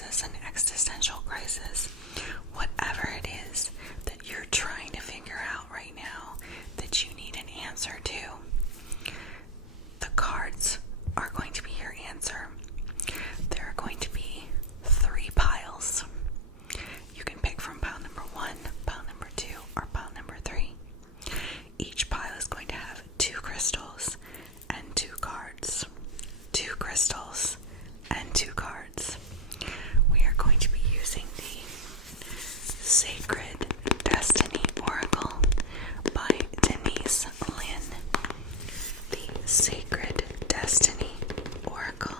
crisis, an existential crisis, whatever it is that you're trying to figure out right now that you need an answer to, the cards are going to be your answer. There are going to be 3 piles. You can pick from pile number 1, pile number 2, or pile number 3. Each pile is going to have 2 crystals and 2 cards. 2 crystals and 2 cards. We are going to be using the Sacred Destiny Oracle by Denise Linn. The Sacred Destiny Oracle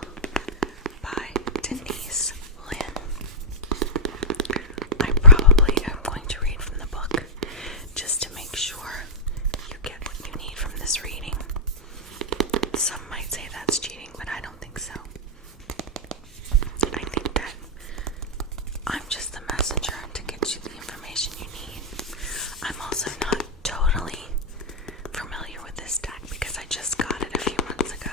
by Denise Linn. I probably am going to read from the book just to make sure you get what you need from this reading. Some might say that's cheating, but I don't think so. I think that I'm just the messenger to get you the information you need. I'm also not totally familiar with this deck because I just got it a few months ago.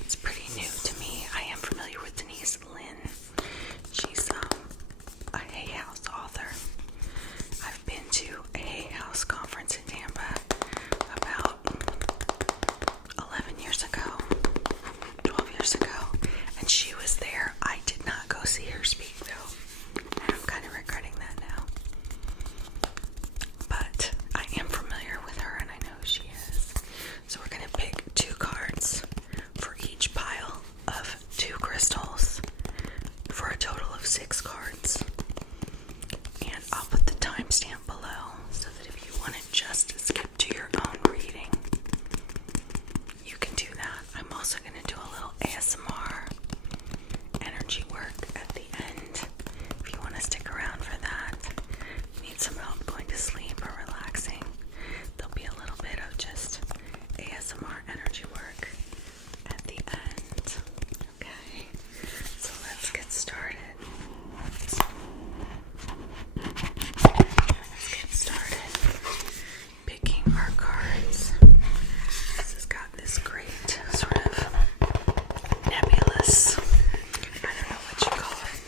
It's pretty new to me. I am familiar with Denise Linn. She's a Hay House author. I've been to a Hay House conference in Tampa about 11 years ago, 12 years ago, and she was there. I did not go see her speak though, and I'm kind of regretting that now. But I am familiar with her and I know who she is. So we're going to pick 2 cards for each pile of 2 crystals for a total of 6 cards. And I'll put the timestamp below so that if you want to just skip to your own reading, you can do that. I'm also going to do a little ASMR energy work at the end. If you want to stick around for that, need some help going to sleep or relaxing, there'll be a little bit of just ASMR energy work at the end. Okay, so let's get started. Picking our cards. This has got this great sort of nebulous, I don't know what you call it,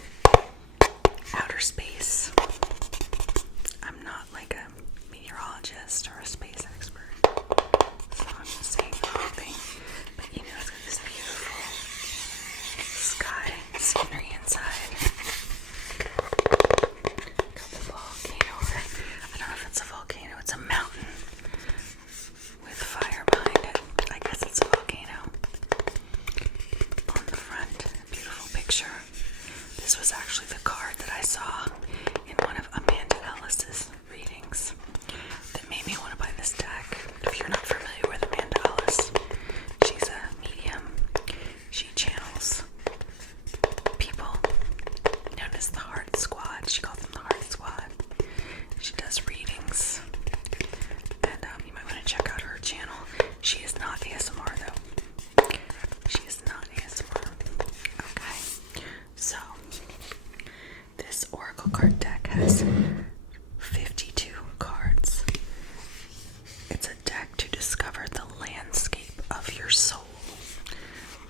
outer space. I'm not like a meteorologist or a space expert, so I'm just saying the whole thing. But you know, it's got this beautiful sky scenery inside. Got the volcano, I don't know if it's a volcano, it's a mountain with fire behind it. I guess it's a volcano. On the front, beautiful picture. This was actually the card that I saw in one of Amanda Ellis's readings that made me want to buy this deck. If you're not familiar with Amanda Ellis, she's a medium. She channels people known as the Heart Squad. She calls them the Heart Squad. She does readings, and you might want to check out her channel. She is not ASMR though. She is not ASMR. Okay, so this Oracle card deck has 52 cards. It's a deck to discover the landscape of your soul.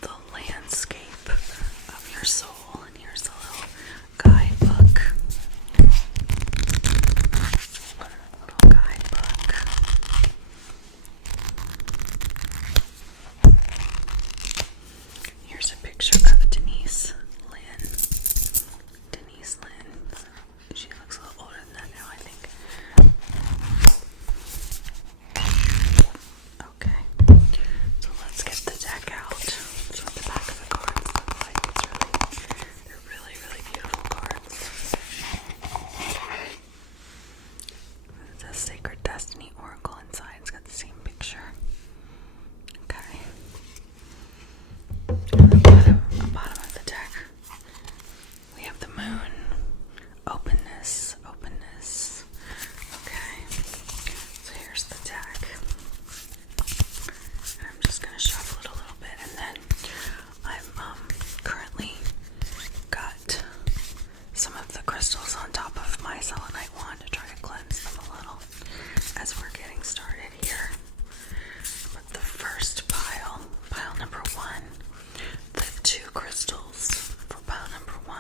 The landscape of your soul. And here's a little guidebook. Little guidebook. Here's a picture of Denise Linn. Denise Linn. She looks a little older than that now, I think. Okay. So let's get the deck out. That's what the back of the cards look like. They're really, really beautiful cards. It's a Sacred Destiny Oracle inside. It's got the same picture. Okay. On the bottom of the deck, we have the moon. Openness. Okay. So here's the deck. And I'm just going to shuffle it a little bit, and then I've currently got some of the crystals on top of my selenite wand to try to cleanse them a little as we're getting started here. But the first pile number 1, the 2 crystals for pile number 1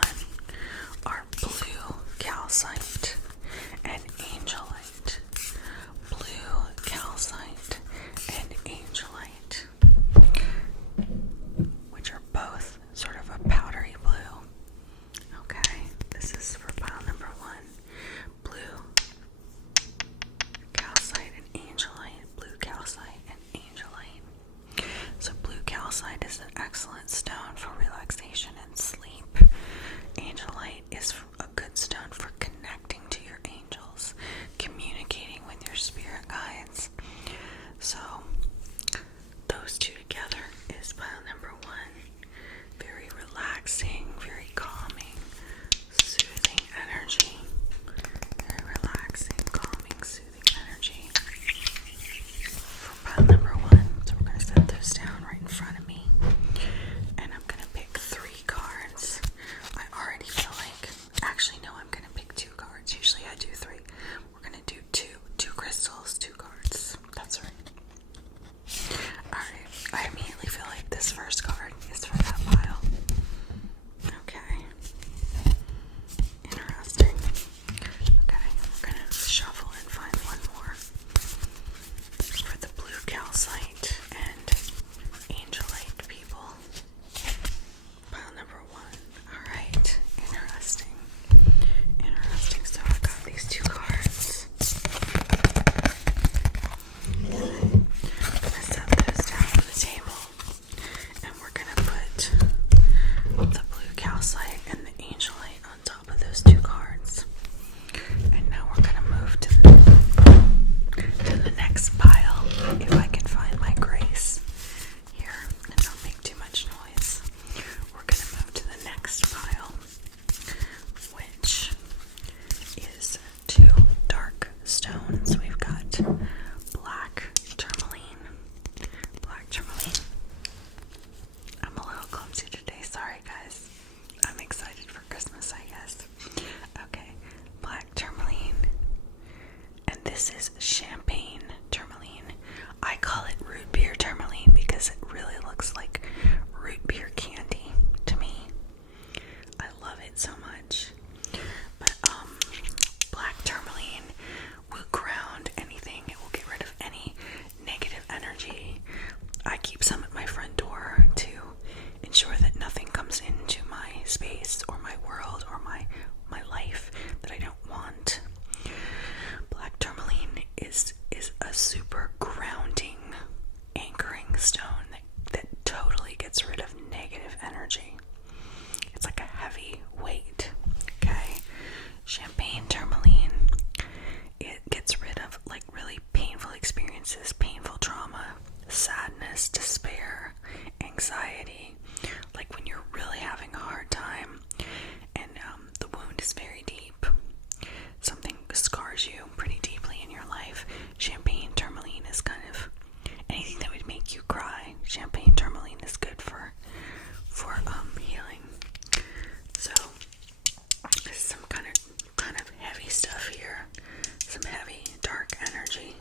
negative energy. It's like a heavy weight. Okay. Champagne tourmaline, it gets rid of like really painful experiences, painful trauma, sadness, despair, anxiety, like when you're really having a hard time and the wound is very deep, something scars you pretty deeply in your life. Champagne tourmaline is kind of anything that would make you cry. Champagne tourmaline is good for healing. So this is some kind of heavy stuff here, some heavy dark energy,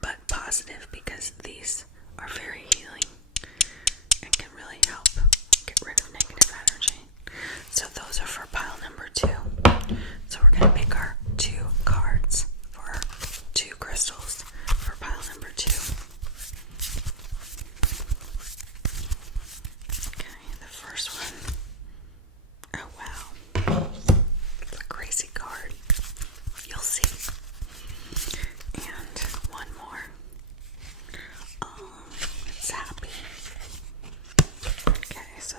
but positive because these are very healing and can really help get rid of negative energy. So those are for pile number 2. So we're going to pick our 2 cards for 2 crystals for pile number 2. Okay, the first one. Oh wow. It's a crazy card. You'll see. And one more. It's happy. Okay, so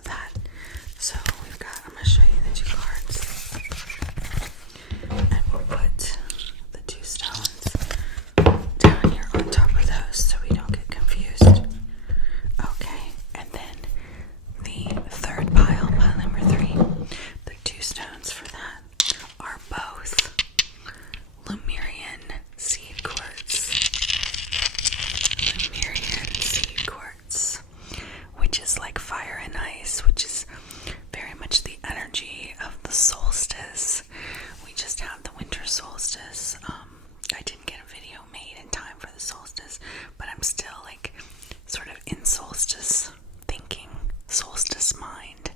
we've got, I'm going to show you the 2 cards. And we'll put the 2 stones down here on top of those so we don't get confused. Okay, and then the third pile number 3, the 2 stones for that are both Lemurian seed quartz. Lemurian seed quartz, which is like fire and ice, which is very much the energy of the solstice. We just had the winter solstice. I didn't get a video made in time for the solstice, but I'm still like sort of in solstice thinking, solstice mind.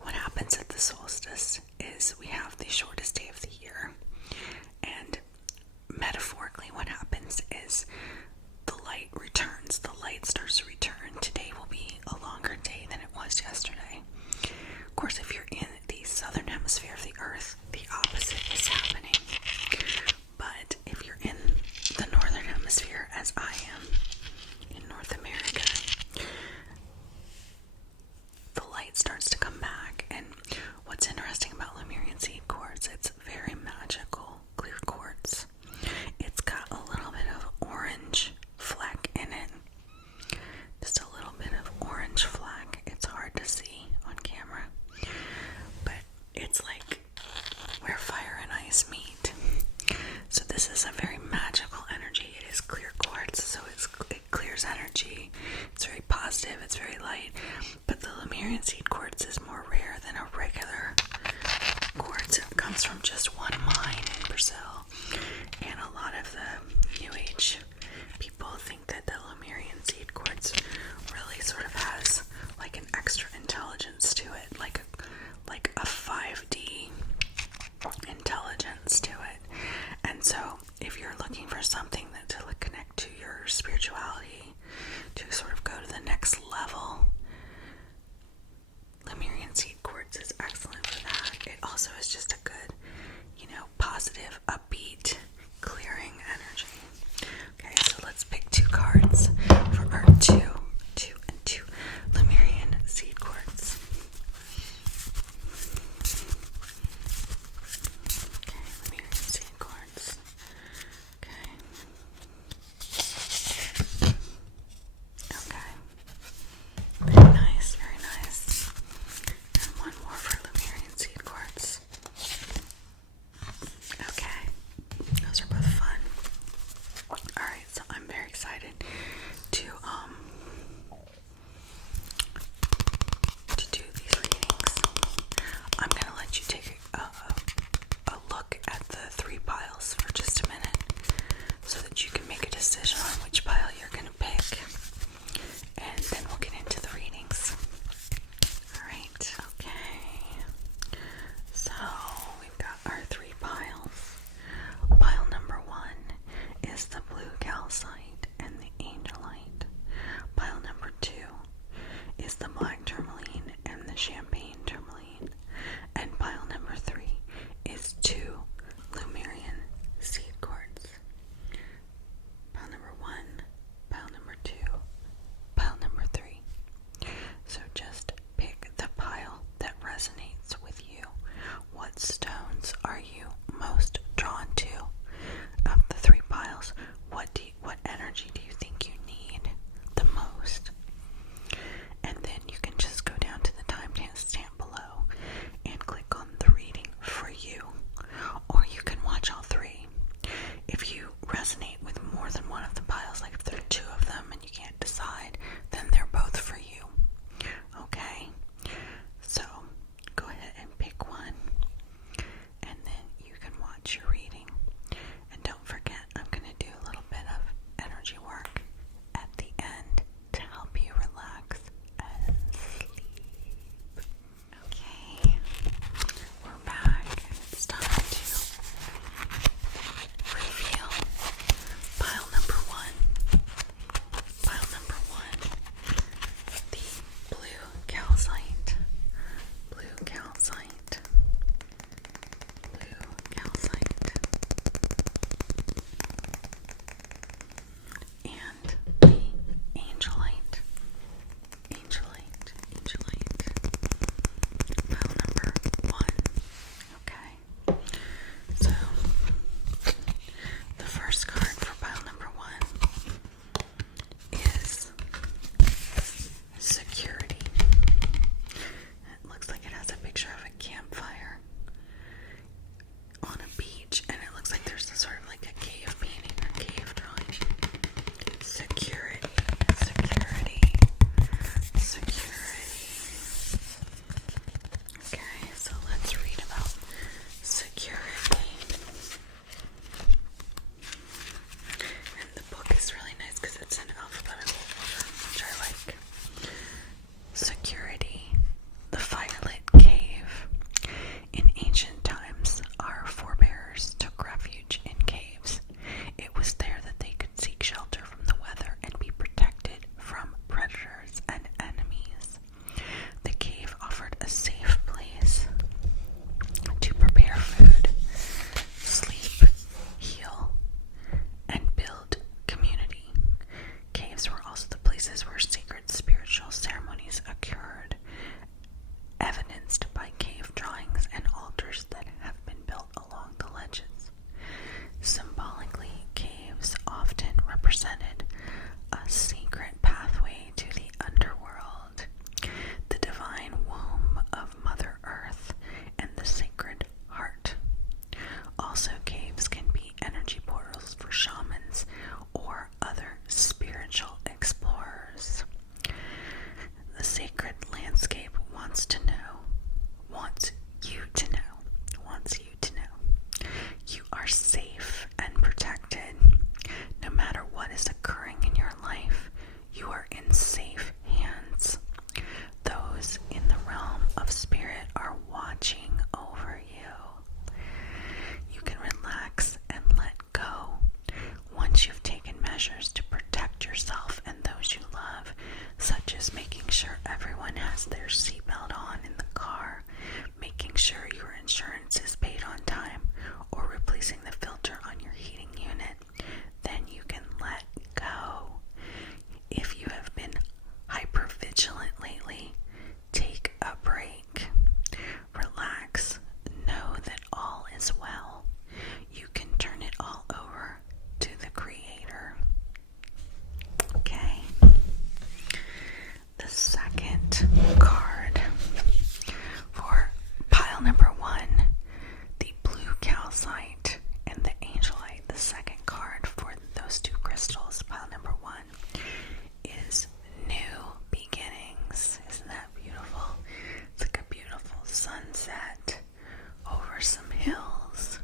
What happens at the solstice is we have the shortest day of the year, and metaphorically what happens is the light returns, the light starts to return. Today will be a longer day than it was yesterday. Of course, if you're in the southern hemisphere of the earth, the opposite is happening. But if you're in the northern hemisphere, as I am in North America, the light starts to come back. And what's interesting about Lemurian seed quartz, it's very magical, clear quartz. It's got a little bit of orange fleck in it. Just a little bit of orange fleck. It's hard to see on camera, but it's like where fire and ice meet. So this is a very magical energy. It is clear quartz, so it clears energy. It's very positive, it's very light. But the Lemurian seed quartz is more rare than a regular quartz. It comes from just one mine in Brazil. And a lot of the New Age people think that the Lemurian seed quartz really sort of has like an extra intelligence to it, like a 5D intelligence to it. And so if you're looking for something that to connect to your spirituality, to sort of go to the next level, Lemurian seed quartz is excellent for that. It also is just a good, positive, upbeat, clearing energy. Okay, ceremonies occurred, evidenced by cave drawings and altars that have been built along the ledges. Symbolically, caves often represented a secret pathway to the underworld, the divine womb of Mother Earth, and the sacred heart. Also, caves can be energy portals for shamans or other spiritual explorers. The sacred landscape wants you to know. You are safe and protected. No matter what is occurring in your life, you are in safe hands. Those in the realm of spirit are watching over you. You can relax and let go once you've taken measures to protect yourself and those you love, such as making sure everyone has their seatbelt on in the car, making sure your insurance is paid on time, or replacing the filter on your heating unit. Then you can let go. If you have been hypervigilant lately, take a break. Relax. Know that all is well. You can turn it all over to the Creator. Okay. The second card for pile number 1, the blue calcite and the angelite. The second card for those two crystals, pile number 1, is new beginnings. Isn't that beautiful? It's like a beautiful sunset over some hills.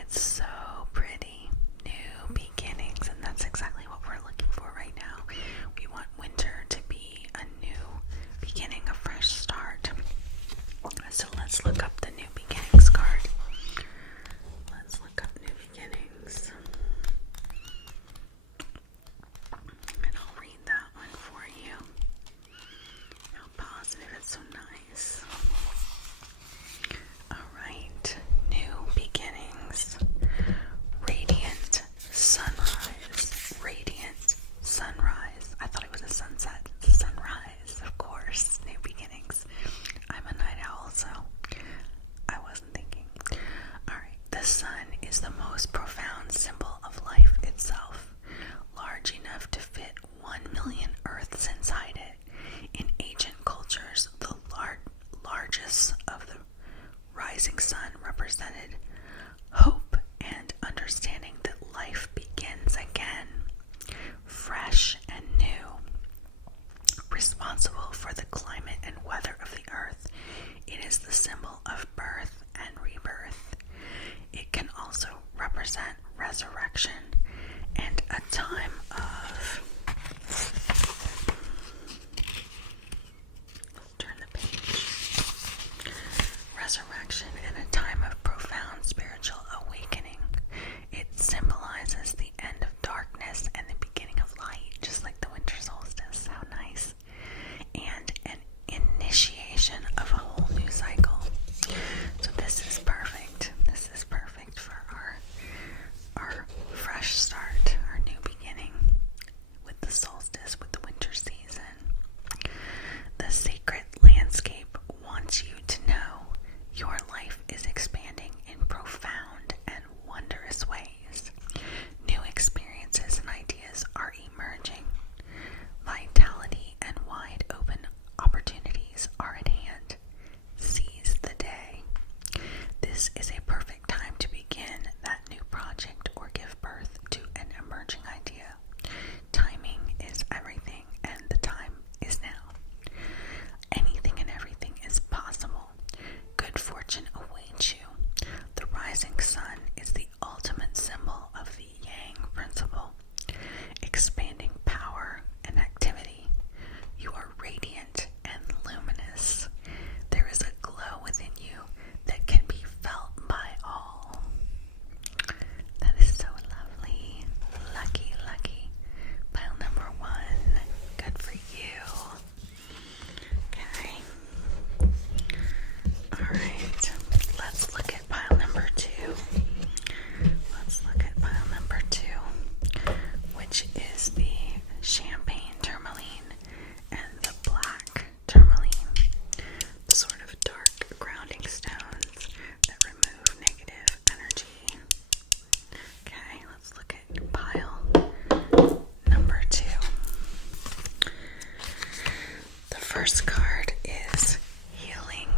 It's so pretty. New beginnings, and that's exactly what we're looking for right now. We want winter to be a new beginning, a fresh start. So let's look up the new beginnings card. Let's look up new beginnings. And I'll read that one for you. How positive, it's so nice. Alright, new beginnings. Radiant sunrise. Radiant sunrise. I thought it was a sunset. It's a sunrise, of course. New beginnings. I'm a night owl, so I wasn't thinking. Alright, the sun is the most profound symbol of life itself, large enough to fit 1 million Earths inside it. In ancient cultures, the largest of the rising sun represented hope and understanding that life begins again, fresh and new. Responsible for the climate and weather of the earth, it is the symbol of birth and rebirth. It can also represent resurrection and a time of... Turn the page. Resurrection and a time of profound spiritual awakening. It symbolizes the end of darkness and the beginning of light, just like the winter solstice. How nice. And an initiation of a whole new cycle. So this is perfect. This is perfect for our fresh start, our new beginning with the solstice, with the winter season. The sacred landscape wants you to know your life is expanding in profound and wondrous ways. New experiences and ideas are emerging. Vitality and wide open opportunities are at hand. Seize the day. This is a perfect time to begin that new project or give birth to an emerging idea. Timing is everything, and the time is now. Anything and everything is possible. Good fortune awaits you. The rising sun is the ultimate symbol of the Yang principle, expanding power and activity. You are radiant and luminous. There is a glow within you that can be felt by first card is Healing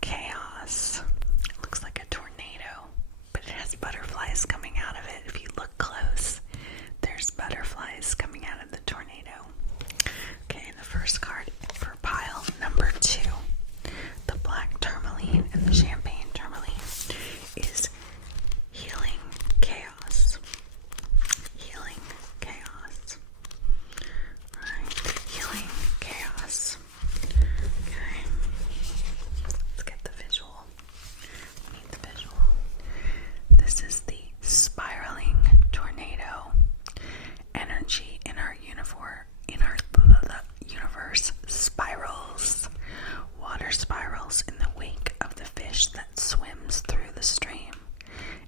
Chaos. It looks like a tornado, but it has butterflies coming out of it. If you look close, there's butterflies coming out of the tornado. Okay, the first card for pile number 2, the black tourmaline and the champagne tourmaline, is Healing Chaos. Healing Chaos. Alright, Healing Chaos. Okay. Let's get the visual. We need the visual. This is the spiraling tornado. Energy in our universe spirals. Water spirals in the wake of the fish that swims through the stream.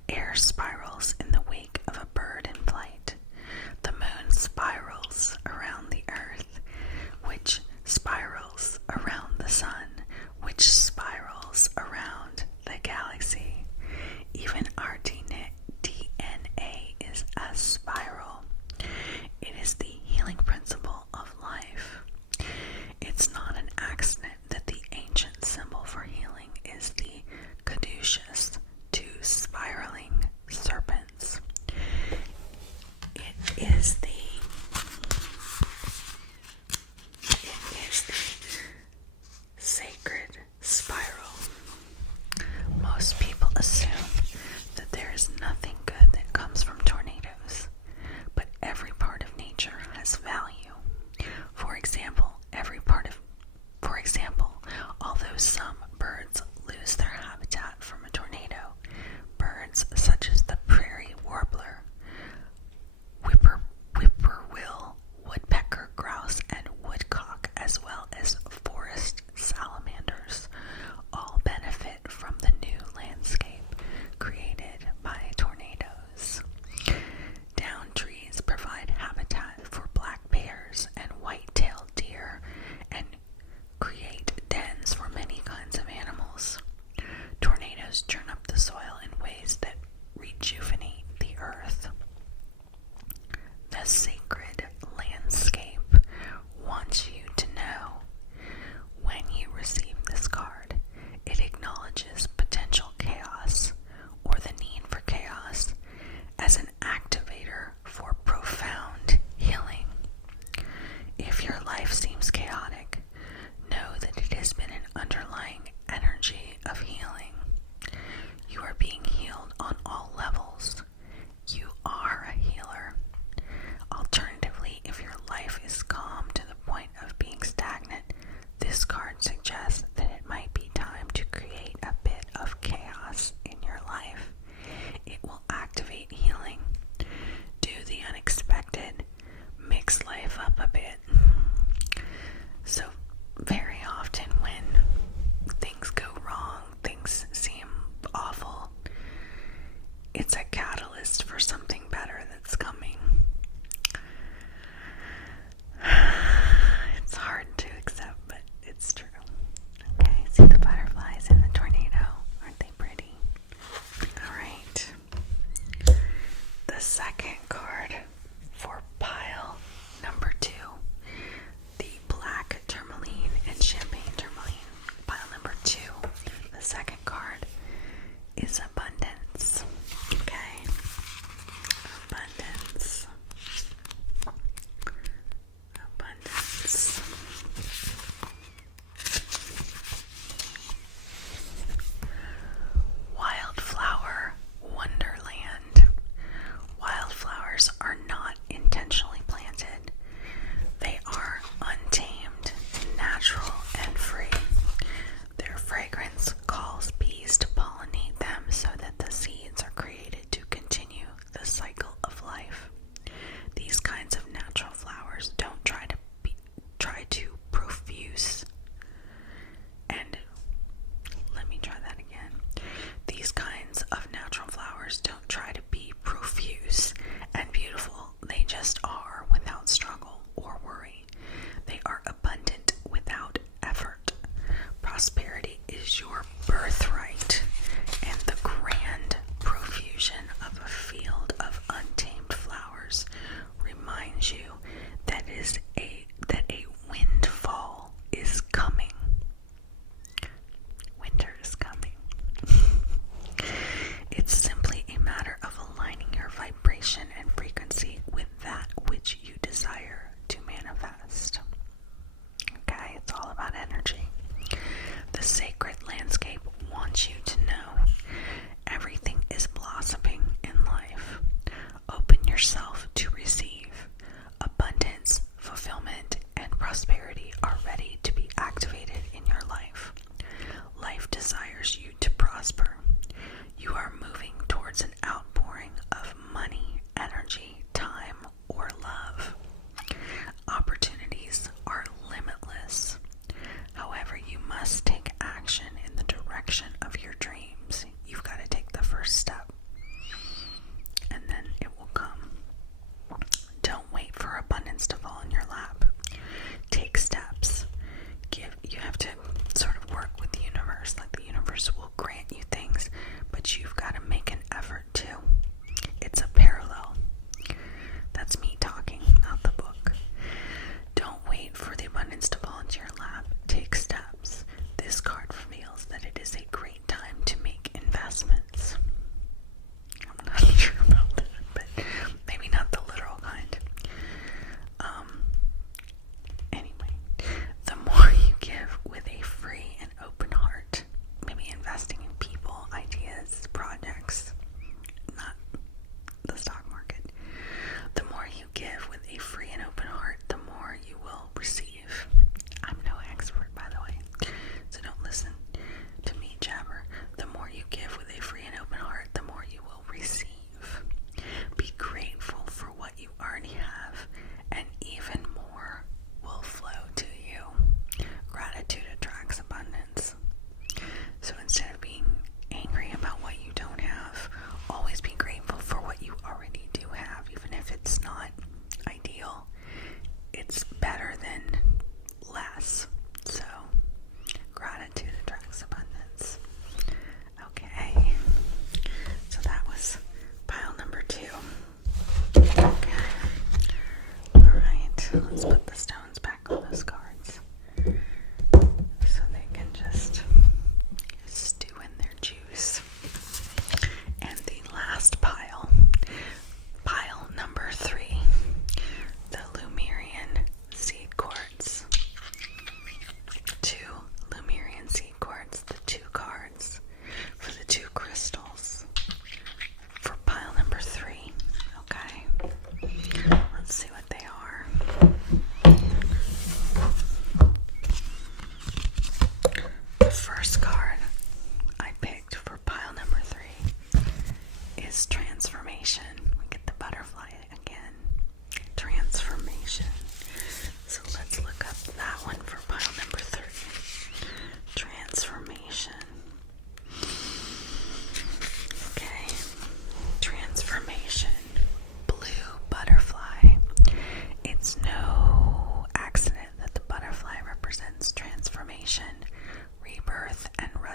Air spirals in the wake of a bird in flight. The moon spirals around the earth, which spirals around the sun, which spirals around the galaxy. Even our DNA is a spiral. It is the healing principle of life. It's not an accident that the ancient symbol for healing is the caduceus, 2 spiraling serpents. It is the sacred spiral. Most people assume that there is nothing good that comes from tornadoes, but every part of nature has value. For example,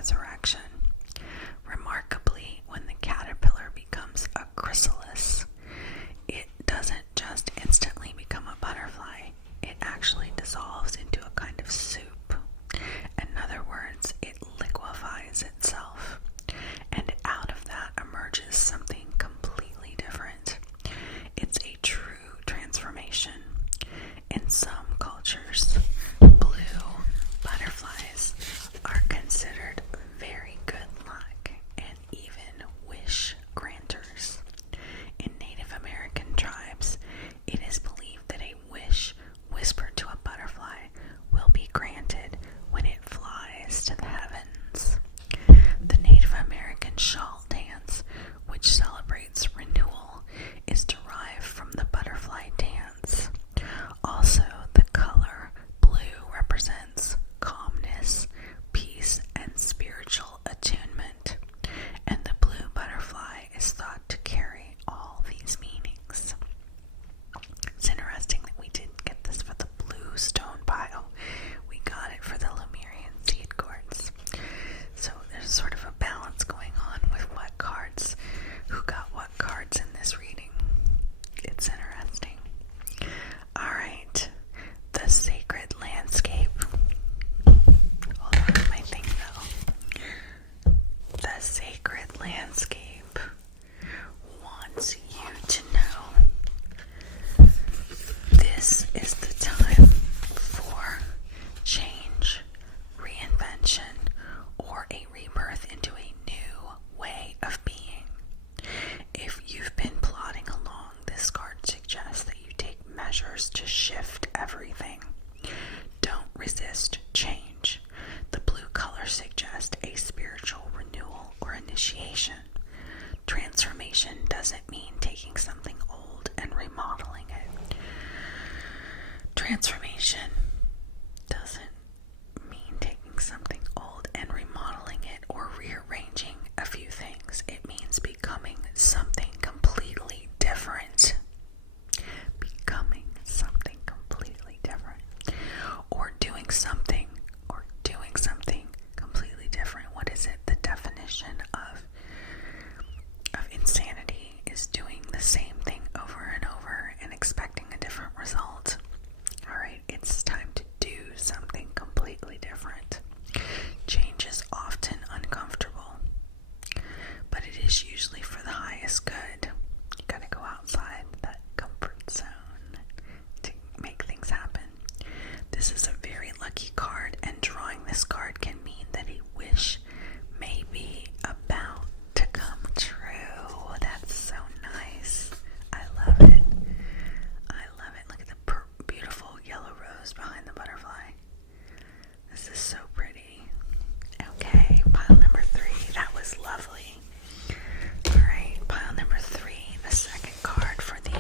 resurrection. Remarkably, when the caterpillar becomes a chrysalis, it doesn't just instantly become a butterfly. It actually dissolves into a kind of soup. In other words, it liquefies itself, and out of that emerges something completely different. It's a true transformation. In some cultures, blue butterflies are considered very good luck and even wish granters. In Native American tribes, it is believed that a wish whispered to a butterfly will be granted when it flies to the heavens. The Native American shawl dance, which celebrates renewal, is derived from the butterfly dance. Also, the color blue represents calmness, peace, and spiritual attunement, and the blue butterfly is thought to carry all these meanings. It's interesting that we didn't get this for the blue stone pile. We got it for the Lemurian seed quartz. So there's sort of a balance going on with who got what cards in this reading. It's interesting. Alright, the sacred landscape. Hold on to my thing though. The sacred landscape wants you to know this is the time for change, reinvention, or a rebirth into a new way of being. If you've been plodding along, this card suggests that you take measures to shift everything. Don't resist change. The blue color suggests a spiritual renewal or initiation. Transformation doesn't mean taking something old and remodeling it. Transformation doesn't mean taking something old and remodeling it or rearranging a few things. It means becoming something completely different. Becoming something completely different. Or doing something completely different. What is it? The definition of insanity is doing the same thing over and over and expecting a different result. Alright, it's time to do something completely different. Change is often uncomfortable, but it is usually for the highest good. You gotta go outside that comfort zone to make things happen. This is a very lucky card, and drawing this card can mean that a wish may be about to come true. That's so nice. I love it. I love it. Look at the beautiful yellow rose behind the butterfly. This is so pretty. Okay, pile number 3. That was lovely. Alright, pile number 3. The second card for the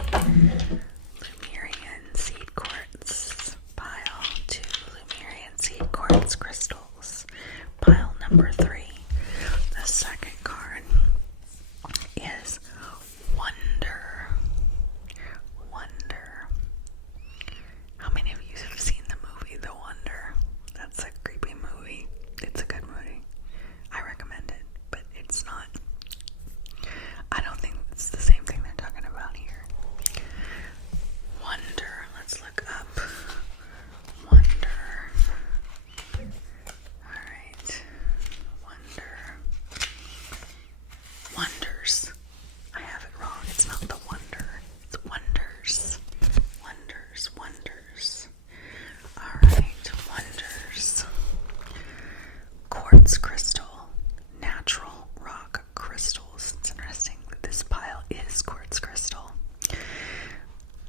Lemurian seed quartz. Pile 2 Lemurian seed quartz crystals. Pile number 3. The second card is Wonder. Wonder. How many of you have seen the movie The Wonder? That's a creepy movie. It's a good movie. I recommend it, but it's not. I don't think it's the same thing they're talking about here. Wonder. Let's look up. Wonder. Alright. Wonder. Wonders. I have it wrong. It's not the wonder. It's wonders. Wonders. Wonders. Alright. Wonders. Quartz crystal. Natural rock crystals. It's interesting that this pile is quartz crystal.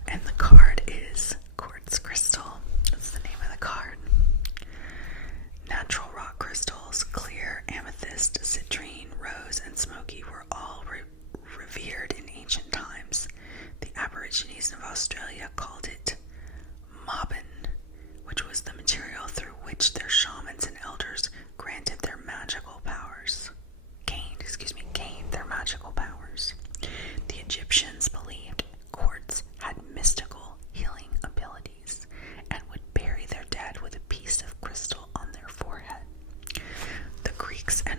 And the card is quartz crystal. That's the name of the card. Natural rock crystals, clear amethyst, citrine, rose, and smoky were all revered in ancient times. The Aborigines of Australia called it mobbin, which was the material through which their shamans and elders granted their magical powers. Gained their magical powers. The Egyptians believed quartz had mystical healing abilities and would bury their dead with a piece of crystal on their forehead. The Greeks and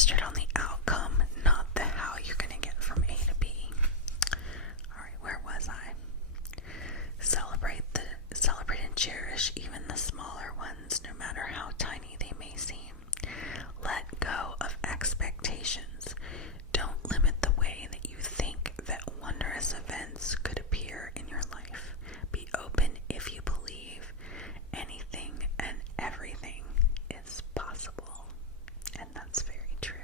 concentrate on the outcome, not the how you're going to get from A to B. Alright, where was I? Celebrate and cherish even the smaller ones, no matter how tiny they may seem. Let go of expectations. Don't limit the way that you think that wondrous events could appear in your life. Be open if you believe anything and everything is possible. And that's very true.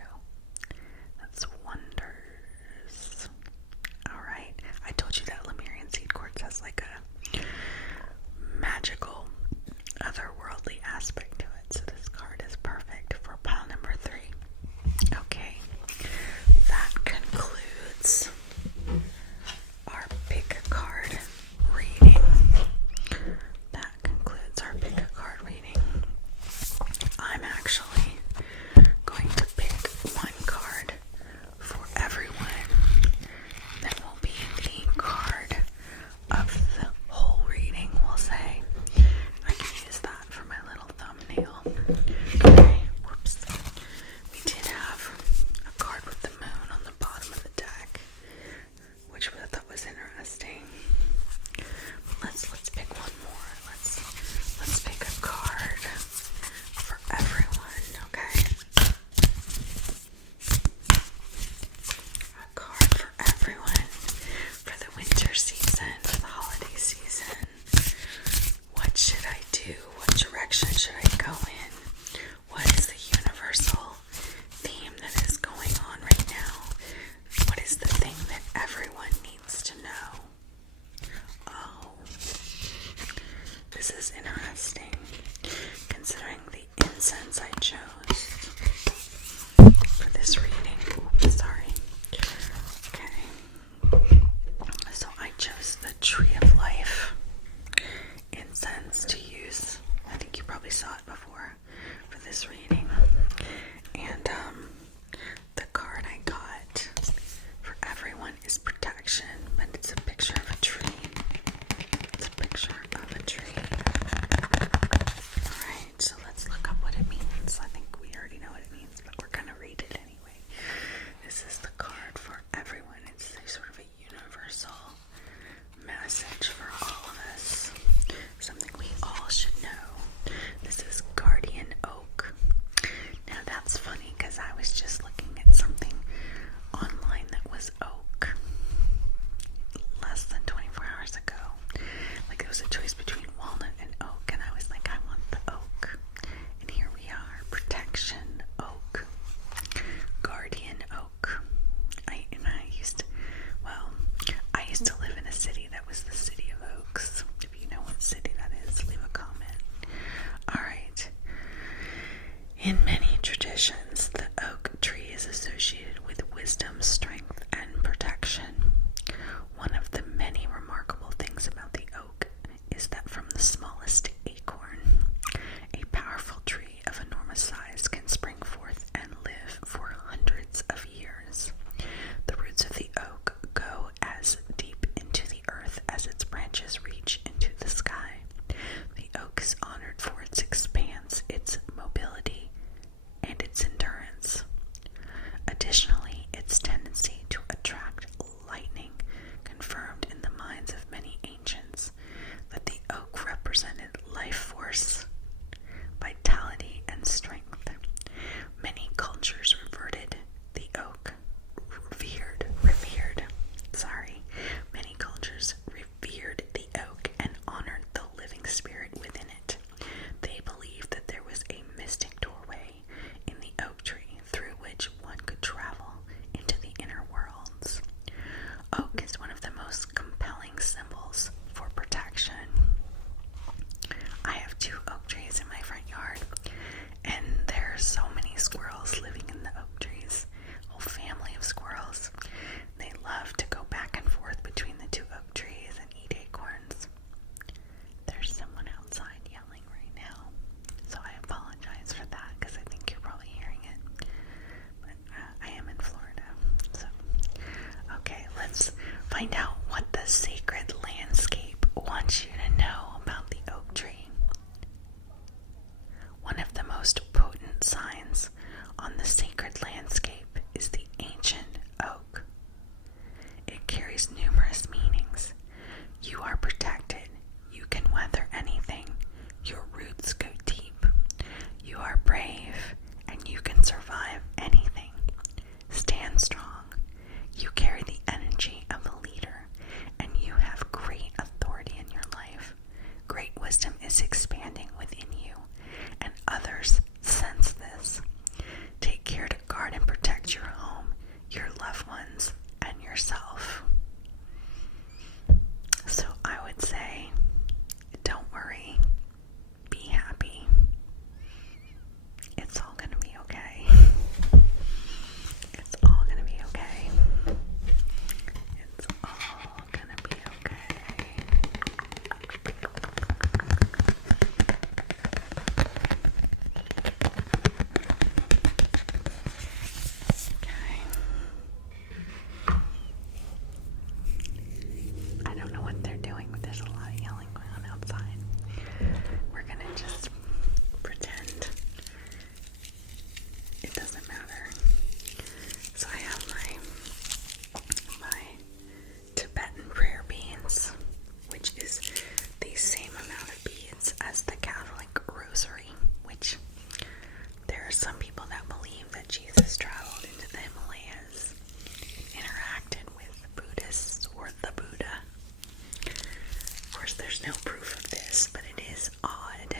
no proof of this, but it is odd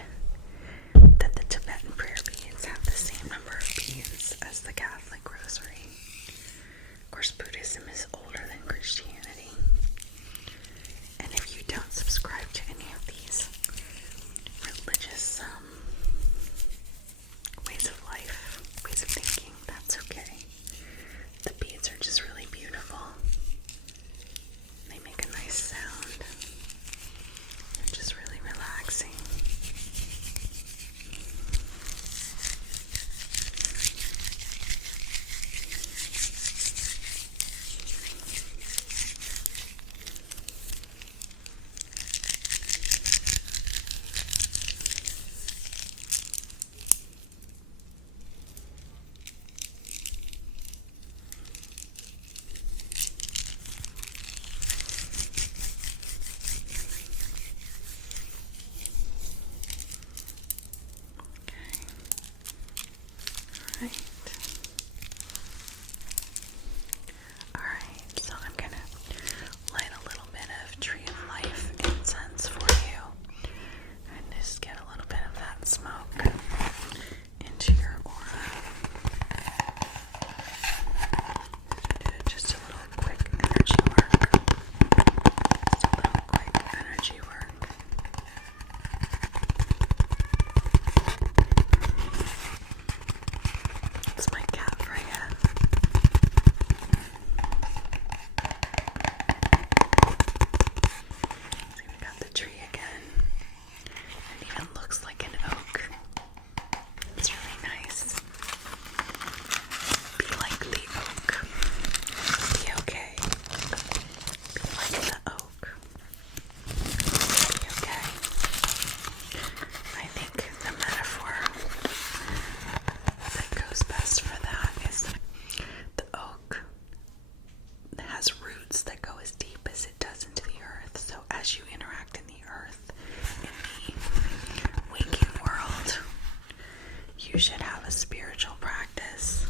that the Tibetan prayer beads have the same number of beads as the Catholic rosary. Of course, Buddhism is older than Christianity. And if you don't subscribe to any of these religious ways of life, ways of thinking, that's okay. The beads are just really beautiful. They make a nice sound. They're just really relaxing. Alright, so I'm gonna light a little bit of Tree of Life incense for you and just get a little bit of that smoke into your aura. Do just a little quick energy work. Just a little quick energy work. It's my cat Freya. See, we got the tree again. It even looks like an oak. It's really nice. Be like the oak. Be okay. Be like the oak. Be okay. I think the metaphor that goes best for that is the oak has roots that go as deep as it does into the earth. So as you interact in the earth, in the waking world, you should have a spiritual practice,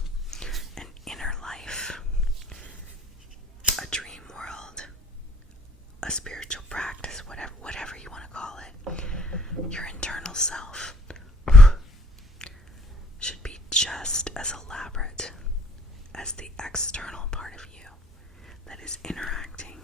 an inner life, a dream world, a spiritual practice, whatever you want to call it. Your internal self should be just as elaborate as the external part of you that is interacting